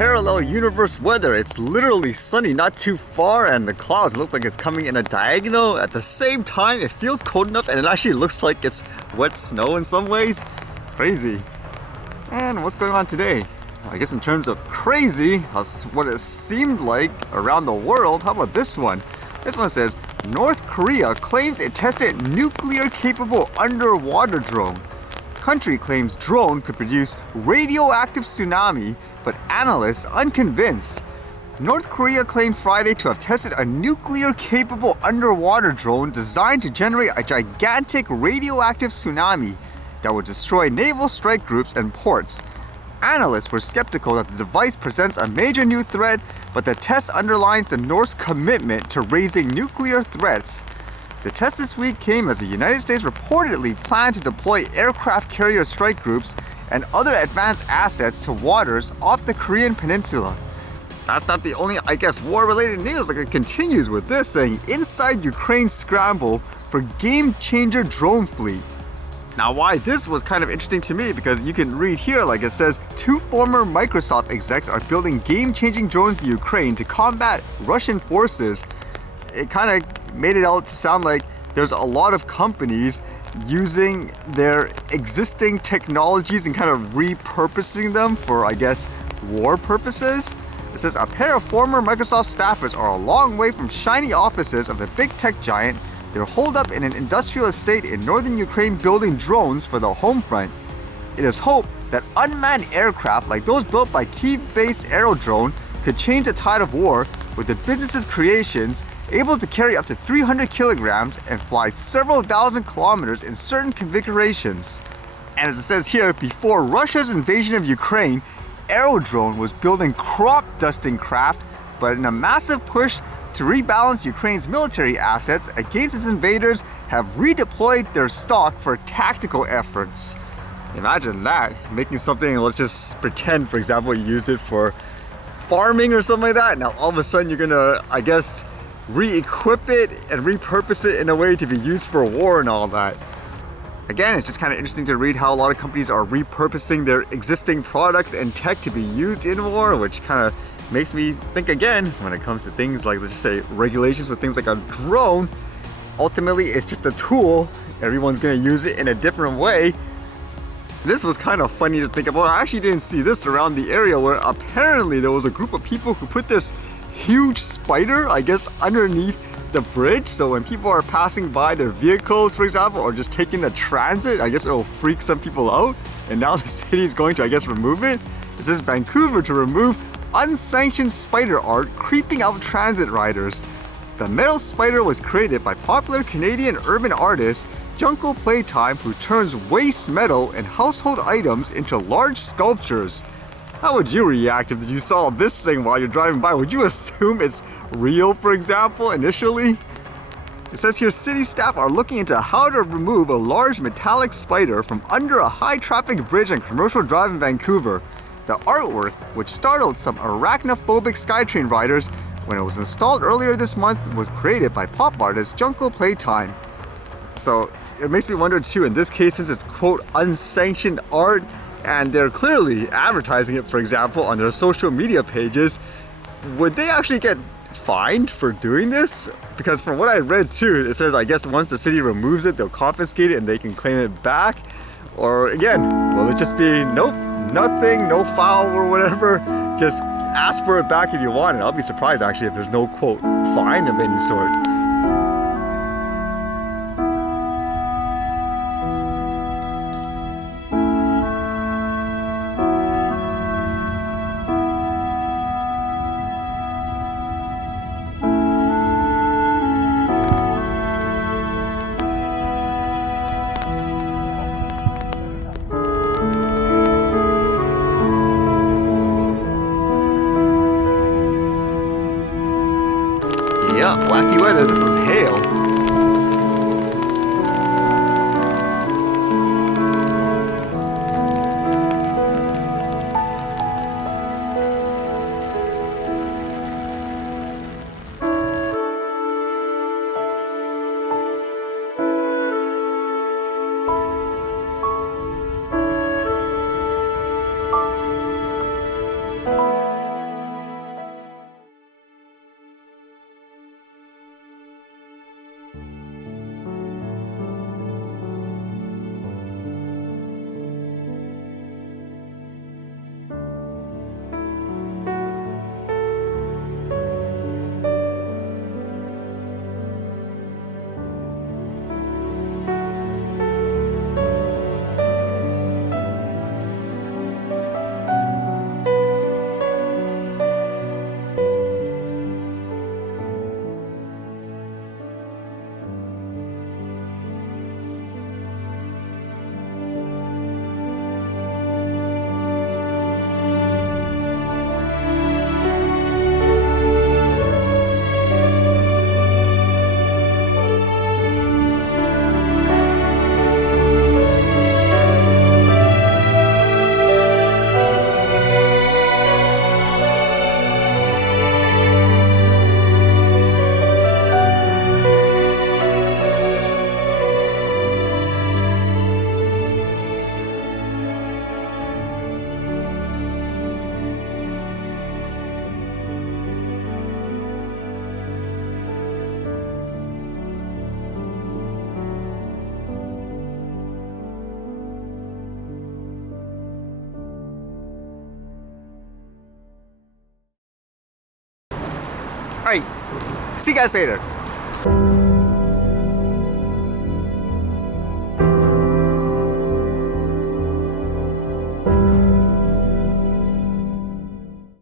parallel universe weather. It's literally sunny not too far, and the clouds look like it's coming in a diagonal. At the same time, it feels cold enough, and it actually looks like it's wet snow in some ways. Crazy. And what's going on today? I guess in terms of crazy, that's what it seemed like around the world. How about this one? This one says, North Korea claims it tested nuclear-capable underwater drone. Country claims drone could produce radioactive tsunami, but analysts unconvinced. North Korea claimed Friday to have tested a nuclear-capable underwater drone designed to generate a gigantic radioactive tsunami that would destroy naval strike groups and ports. Analysts were skeptical that the device presents a major new threat, but the test underlines the North's commitment to raising nuclear threats. The test this week came as the United States reportedly planned to deploy aircraft carrier strike groups and other advanced assets to waters off the Korean peninsula. That's not the only, war-related news. It continues with this saying, inside Ukraine scramble for game-changer drone fleet. Now, why this was kind of interesting to me, because you can read here, it says, two former Microsoft execs are building game-changing drones in Ukraine to combat Russian forces. It kind of made it out to sound like there's a lot of companies using their existing technologies and kind of repurposing them for, war purposes. It says, a pair of former Microsoft staffers are a long way from shiny offices of the big tech giant. They're holed up in an industrial estate in northern Ukraine building drones for the home front. It is hoped that unmanned aircraft like those built by Kyiv-based AeroDrone could change the tide of war, with the business's creations able to carry up to 300 kilograms and fly several thousand kilometers in certain configurations. And as it says here, before Russia's invasion of Ukraine, AeroDrone was building crop dusting craft, but in a massive push to rebalance Ukraine's military assets against its invaders, have redeployed their stock for tactical efforts. Imagine that, making something, let's just pretend, for example, you used it for farming or something like that. Now all of a sudden you're gonna, re-equip it and repurpose it in a way to be used for war and all that. Again, it's just kind of interesting to read how a lot of companies are repurposing their existing products and tech to be used in war, which kind of makes me think again when it comes to things like, let's just say, regulations for things like a drone. Ultimately, it's just a tool. Everyone's gonna use it in a different way. This was kind of funny to think about. I actually didn't see this around the area, where apparently there was a group of people who put this huge spider, underneath the bridge. So when people are passing by their vehicles, for example, or just taking the transit, it'll freak some people out. And now the city is going to, remove it. It says Vancouver to remove unsanctioned spider art creeping out transit riders. The metal spider was created by popular Canadian urban artist Junko Playtime, who turns waste metal and household items into large sculptures. How would you react if you saw this thing while you're driving by? Would you assume it's real, for example, initially? It says here, city staff are looking into how to remove a large metallic spider from under a high-traffic bridge on Commercial Drive in Vancouver. The artwork, which startled some arachnophobic SkyTrain riders when it was installed earlier this month, was created by pop artist Junko Playtime. So it makes me wonder too, in this case, since it's quote unsanctioned art and they're clearly advertising it, for example, on their social media pages, would they actually get fined for doing this? Because from what I read too, it says once the city removes it, they'll confiscate it and they can claim it back. Or again, will it just be nope, nothing, no foul or whatever, just ask for it back if you want it? I'll be surprised actually if there's no quote fine of any sort. Yeah, wacky weather. This is hail. Alright, see you guys later.